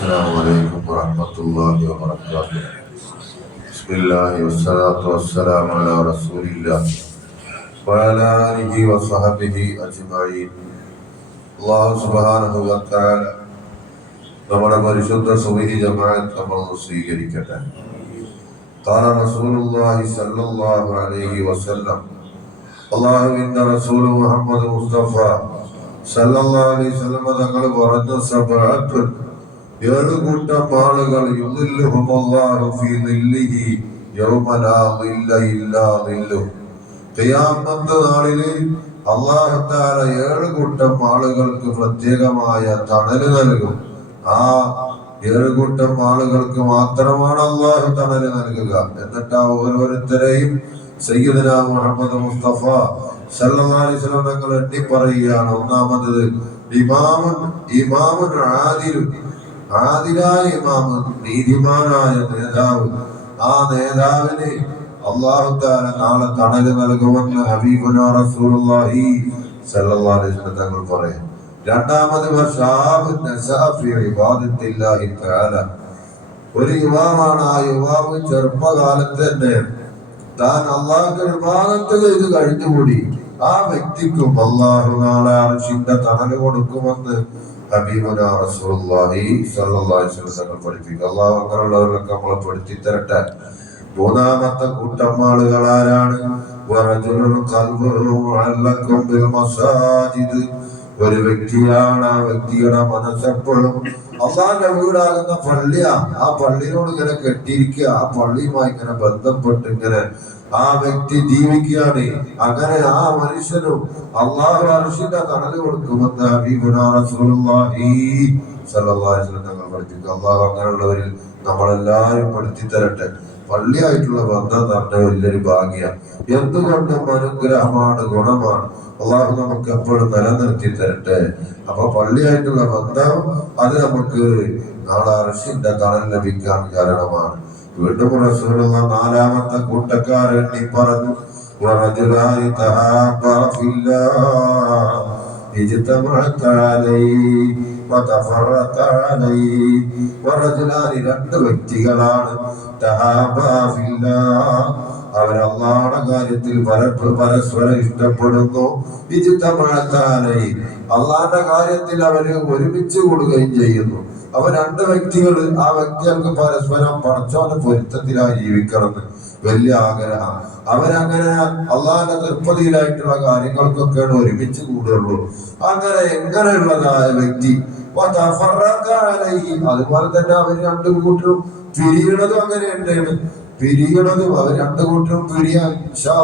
السلام عليكم ورحمة الله وبركاته. بسم الله والصلاة والسلام على رسول الله وعلى آله وصحبه أجمعين. الله سبحانه وتعالى നമ്മുടെ പരിശുദ്ധ സുബ്ഹി ജമാഅത്ത് നമ്മൾ സ്വീകരിക്കട്ടെ. قال رسول الله صلى الله عليه وسلم അല്ലാഹുവിന്റെ റസൂൽ മുഹമ്മദ് മുസ്തഫ സല്ലല്ലാഹു അലൈഹി വസല്ലം തങ്ങൾ പറഞ്ഞു, സബഅത്തുൻ ഏഴ് കൂട്ടം ആളുകൾ യുദില്ലുഹുമുല്ലാഹു ഫീ ദില്ലിഹി യൗമ ലാ ദില്ല ഇല്ലാ ദില്ലുഹു. ഖിയാമത്ത് നാളിൽ അല്ലാഹു തആല ഏഴ് കൂട്ടം ആളുകൾക്ക് പ്രത്യേകമായ തണൽ നൽകും. ആ ഏഴ് കൂട്ടം ആളുകൾക്ക് മാത്രമാണ് അല്ലാഹു തണൽ നൽകുക. എന്നിട്ട് ആ ഓരോരുത്തരെയും സയ്യിദുനാ മുഹമ്മദ് മുസ്തഫ സല്ലല്ലാഹു അലൈഹി വസല്ലം തങ്ങൾ എണ്ണി പറയുകയാണ്. ഒന്നാമത് ഇമാമുൻ ആദിലായ ഇമാമ്, നീതിമാനായ നേതാവ്. ആ നേതാവിന് അല്ലാഹു തആല നാളെ തണൽ നൽകുമെന്ന് ഹബീബുനാ റസൂലുള്ളാഹി സല്ലല്ലാഹു അലൈഹി വസല്ലം തങ്ങൾ പറയും. രണ്ടാമത് ഒരു യുവാവാണ്. ആ യുവാവ് ചെറുപ്പകാലത്ത് തന്നെ താൻ അള്ളാഹുവിന്റെ ഇബാദത്ത് ചെയ്ത് കഴിഞ്ഞുകൂടി. ആ വ്യക്തിക്കും അള്ളാഹു നാളെ അർശിന്റെ തണൽ കൊടുക്കുമെന്ന് ഹബീബുനാ റസൂലുള്ളാഹി സ്വല്ലല്ലാഹു അലൈഹി വസല്ലം പഠിപ്പിക്കും. അള്ളാഹു അങ്ങനെയുള്ളവരൊക്കെ നമ്മളെ പെടുത്തി തരട്ടെ. മൂന്നാമത്തെ കൂട്ടം ആളുകൾ ആരാണ്? ഒരു വ്യക്തിയാണ്. ആ വ്യക്തിയുടെ മനസ്സെപ്പോഴും അള്ളാന്റെ വീടാകുന്ന പള്ളിയാണ്. ആ പള്ളിയോട് ഇങ്ങനെ കെട്ടിയിരിക്കുക, ആ പള്ളിയുമായി ഇങ്ങനെ ബന്ധപ്പെട്ട് ഇങ്ങനെ ആ വ്യക്തി ജീവിക്കുകയാണ്. അങ്ങനെ ആ മനുഷ്യനും അള്ളാഹു അർശിന്റെ തണൽ കൊടുക്കുമെന്ന് ഹബീബുനാ റസൂലുള്ളാഹി സ്വല്ലല്ലാഹു അലൈഹി വസല്ലം തങ്ങൾ പഠിപ്പിക്കും. അള്ളാഹു അങ്ങനെയുള്ളവരിൽ നമ്മളെല്ലാവരും പെടുത്തി തരട്ടെ. പള്ളിയായിട്ടുള്ള ബന്ധം തന്നെ വലിയൊരു ഭാഗ്യമാണ്. എന്തുകൊണ്ടും അനുഗ്രഹമാണ്, ഗുണമാണ്. അള്ളാഹു നമുക്ക് എപ്പോഴും നിലനിർത്തി തരട്ടെ. അപ്പൊ പള്ളിയായിട്ടുള്ള ബന്ധം അത് നമുക്ക് നാളെ അർശിന്റെ തണൽ ലഭിക്കാൻ കാരണമാണ്. വീണ്ടും റസൂലുള്ള നാലാമത്തെ കൂട്ടക്കാരൻ പറഞ്ഞു, രണ്ട് വ്യക്തികളാണ്. അവരല്ലാഹുവിന്റെ കാര്യത്തിൽ പരസ്പരം ഇഷ്ടപ്പെടുന്നു. അള്ളാന്റെ കാര്യത്തിൽ അവര് ഒരുമിച്ച് കൂടുകയും ചെയ്യുന്നു. അവ രണ്ട് വ്യക്തികൾ, ആ വ്യക്തികൾക്ക് പരസ്പരം പടച്ചോന്റെ പൊരുത്തത്തിലായി ജീവിക്കണമെന്ന് വലിയ ആഗ്രഹം. അവരങ്ങനെ അള്ളാന്റെ തൃപ്തിയിലായിട്ടുള്ള കാര്യങ്ങൾക്കൊക്കെയാണ് ഒരുമിച്ച് കൂടുള്ളൂ. അങ്ങനെ എങ്ങനെയുള്ളതായ വ്യക്തി അതുപോലെ തന്നെ അവർ രണ്ടു കൂട്ടരും പിരിയണതും അങ്ങനെ ഉണ്ടാണ്. പിരിയണതും അവർ രണ്ടു കൂട്ടരും പിരിയാൻ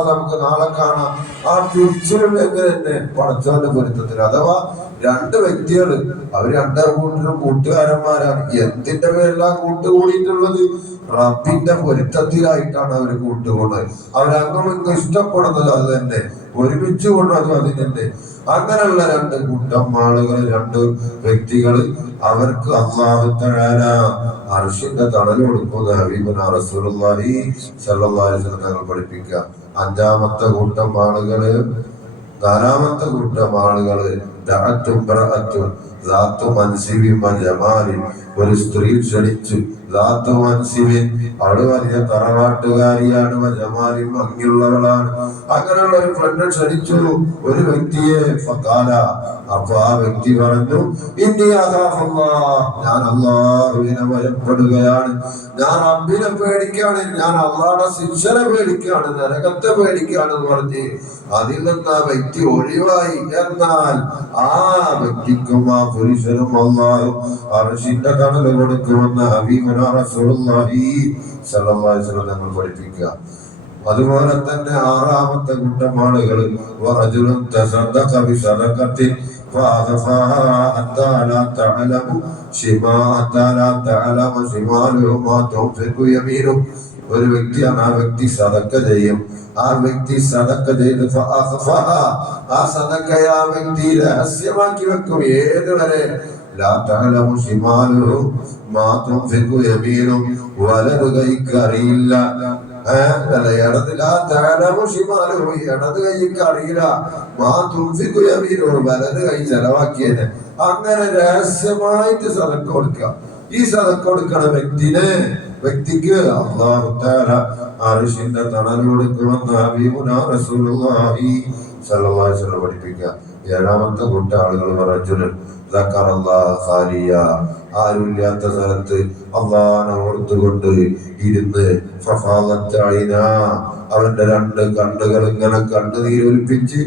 നമുക്ക് നാളെ കാണാം. ആ പിരിച്ചിലും എങ്ങനെ തന്നെ പടച്ചവന്റെ പൊരുത്തത്തിൽ. അഥവാ രണ്ട് വ്യക്തികൾ, അവർ രണ്ടു കൂട്ടരും കൂട്ടുകാരന്മാരാണ്. എന്തിന്റെ പേരിലാ കൂട്ടുകൂടിയിട്ടുള്ളത്? റബ്ബിന്റെ പൊരുത്തത്തിലായിട്ടാണ് അവർ കൂട്ടുകൂടുന്നത്. അവരങ്ങും ഇഷ്ടപ്പെടുന്നത് അത് തന്നെ, ഒരുമിച്ച് കൊണ്ടതും അത് തന്നെ. അങ്ങനെയുള്ള രണ്ട് കൂട്ടം ആളുകൾ, രണ്ട് വ്യക്തികൾ, അവർക്ക് അല്ലാഹു തആല അർശിന്റെ തണൽ കൊടുക്കുന്ന ഹബീബുനാ റസൂലുള്ളാഹി സ്വല്ലല്ലാഹു അലൈഹി വസല്ലം തങ്ങൾ പഠിപ്പിക്കുക. അഞ്ചാമത്തെ കൂട്ടം ആളുകള്, നാലാമത്തെ കൂട്ടം ആളുകള് ഒരു സ്ത്രീ ക്ഷണിച്ചു. അവള് വലിയ തറവാട്ടുകാരിയാണ്, ജമാലിൻ ഭംഗിയുള്ളവളാണ്. അങ്ങനെയുള്ള ഒരു ഫ്രണ്ട് ക്ഷണിച്ചു ഒരു വ്യക്തിയെ. അപ്പൊ ആ വ്യക്തി പറഞ്ഞു, ഞാൻ അല്ലാഹുവിനെ ഭയപ്പെടുകയാണ്, ഞാൻ റബ്ബിനെ പേടിക്കാണ്, ഞാൻ അല്ലാഹുവിന്റെ ശിക്ഷനെ പേടിക്കാണ്, നരകത്തെ പേടിക്കാണ് എന്ന് പറഞ്ഞ് അതിൽ നിന്ന് ആ വ്യക്തി ഒഴിവായി. എന്നാൽ ആ വ്യക്തിക്കും ആ പുരുഷനും അല്ലാഹു അർശിന്റെ തണൽ കൊടുക്കുമെന്ന് ഹബീബുനാ റസൂലുള്ളാഹി സ്വല്ലല്ലാഹു അലൈഹി വസല്ലം തങ്ങൾ പഠിപ്പിക്കുക. അതുപോലെ തന്നെ ആറാമത്തെ കൂട്ടം ആളുകൾ വറജുലുൻ തസദ്ദഖ ബിസദഖത്തിൻ ഫഅഖഫാഹാ ഹത്താ ലാ തഅലമു ശിമാലുഹു മാ തുൻഫിഖു യമീനുഹു. ഒരു വ്യക്തിയാണ്, ആ വ്യക്തി സദഖ ചെയ്യും. ആ വ്യക്തി സദഖ ചെയ്ത് ആ സദഖയെ ആ വ്യക്തി രഹസ്യമാക്കി വെക്കും. ഏതുവരെ? ലാ തഅലമു ശിമാലുഹു മാ തുൻഫിഖു യമീനുഹു. വലതു കൈക്ക് അറിയില്ല. ഇടത് കൈക്ക് അറിയില്ല. വലത് കൈ ചെലവാക്കിയത്. അങ്ങനെ രഹസ്യമായിട്ട് സദഖ കൊടുക്കുക. ഈ സദക്ക കൊടുക്കണ വ്യക്തിക്ക് അല്ലാഹു തആല അർശിന്റെ തണൽ കൊടുക്കുമെന്ന് ഹബീബുനാ റസൂലുള്ളാഹി സ്വല്ലല്ലാഹു അലൈഹി വസല്ലം പഠിപ്പിക്കുക. ഏഴാമത്തെ കൂട്ട ആളുകൾ റജുലുൻ സക്കറല്ലാഹ ഖാലിയ, ആരുമില്ലാത്ത സ്ഥലത്ത് അള്ളാഹനെ ഓർത്തുകൊണ്ട് ഇരുന്ന് ഫഫാദത്ത് ഐനാ, അവന്റെ രണ്ട് കണ്ണുകൾ ഇങ്ങനെ കണ്ണുനീരൊലിപ്പിച്ച്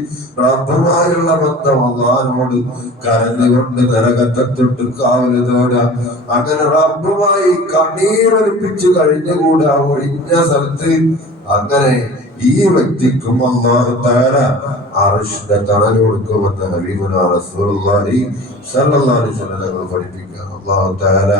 റബ്ബുമായുള്ള ബന്ധം അള്ളാഹിനോട് കരഞ്ഞുകൊണ്ട് നരകത്തെ തൊട്ട് കാവല് തേടുക. അങ്ങനെ റബ്ബുമായി കണ്ണീരൊലിപ്പിച്ച് കഴിഞ്ഞുകൂടാ ഒഴിഞ്ഞ സ്ഥലത്ത്. അങ്ങനെ ഈ വ്യക്തിക്കും അല്ലാഹു തആല അർശിന്റെ തണൽ കൊടുക്കുമെന്ന് ഹബീബുനാ റസൂലുള്ളാഹി സ്വല്ലല്ലാഹു അലൈഹി വസല്ലം പഠിപ്പിക്കുക. അല്ലാഹു തആല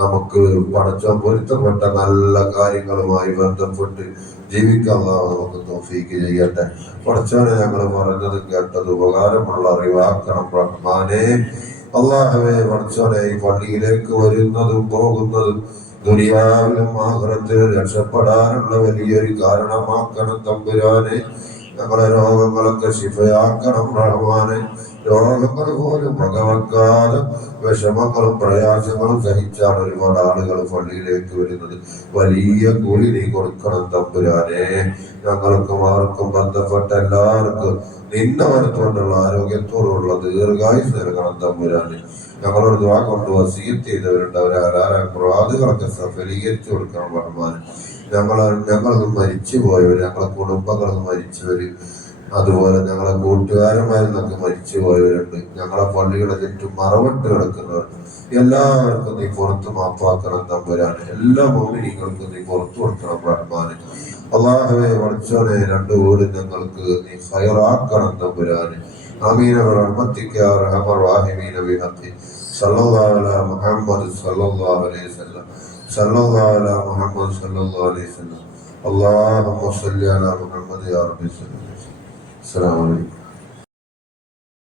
നമുക്ക് പടച്ചോൻ പൊരുത്തപ്പെട്ട നല്ല കാര്യങ്ങളുമായി ബന്ധപ്പെട്ട് ജീവിക്കാൻ അല്ലാഹു നമുക്ക് തൗഫീഖ് ചെയ്യട്ടെ. പടച്ചോനെ, ഞങ്ങൾ പറഞ്ഞത് കേട്ടത് ഉപകാരമുള്ള അറിവാക്കണം റഹ്മാനേ. അല്ലാഹുവേ, പടച്ചോനെ, ഈ പള്ളിയിലേക്ക് വരുന്നതും പോകുന്നതും ദുനിയാവിലും ആഖിറത്തിലും രക്ഷപ്പെടാനുള്ള വലിയൊരു കാരണമാക്കണം തമ്പുരാനെ. ഞങ്ങളെ രോഗങ്ങളൊക്കെ ശിഫയാക്കണം റഹ്മാനെ. രോഗങ്ങൾ പോലും വകവെക്കാതെ വിഷമങ്ങളും പ്രയാസങ്ങളും സഹിച്ചാണ് ഒരുപാട് ആളുകൾ പള്ളിയിലേക്ക് വരുന്നത്. വലിയ കൂലി നീ കൊടുക്കണം തമ്പുരാനെ. ഞങ്ങൾക്കും അവർക്കും ബന്ധപ്പെട്ട എല്ലാവർക്കും നിന്നെ വരുത്തുകൊണ്ടുള്ള ആരോഗ്യത്തോടുള്ള ദീർഘായുസ് നൽകണം തമ്പുരാനെ. ഞങ്ങളോട് ദുആ കൊണ്ട് വസിയത്ത് ചെയ്തവരുണ്ട്, അവരെ മുറാദുകളൊക്കെ സഫലീകരിച്ചു കൊടുക്കണം റഹ്മാനെ. ഞങ്ങളൊന്നും മരിച്ചു പോയവർ, ഞങ്ങളെ കുടുംബങ്ങളൊന്നും മരിച്ചവര്, അതുപോലെ ഞങ്ങളെ കൂട്ടുകാരന്മാരിൽ മരിച്ചു പോയവരുണ്ട്, ഞങ്ങളെ പള്ളിയുടെ ചുറ്റും മറവിട്ട് കിടക്കുന്നവർ, എല്ലാവർക്കും നീ പുറത്ത് മാപ്പാക്കണം തമ്പുരാനെ. എല്ലാ മോമിനികൾക്കും നീ പുറത്തു കൊടുക്കണം റഹ്മാനെ. അല്ലാഹുവേ, പഠിച്ചോനെ, രണ്ട് വീട് ഞങ്ങൾക്ക് നീ ഖൈറാക്കണം തമ്പുരാനെ. ആമീൻ ബിറഹ്മതിക യാ അർഹമർ റഹീമീൻ ബിഹഖി സല്ലല്ലാഹു അലാ മുഹമ്മദ് സല്ലല്ലാഹു അലൈഹി വസല്ലം സല്ലല്ലാഹു അലാ മുഹമ്മദ് സല്ലല്ലാഹു അലൈഹി വസല്ലം. അല്ലാഹുമ്മ സ്വല്ലി അലാ മുഹമ്മദ് യാ റബ്ബി. അസ്സലാമു അലൈക്കും.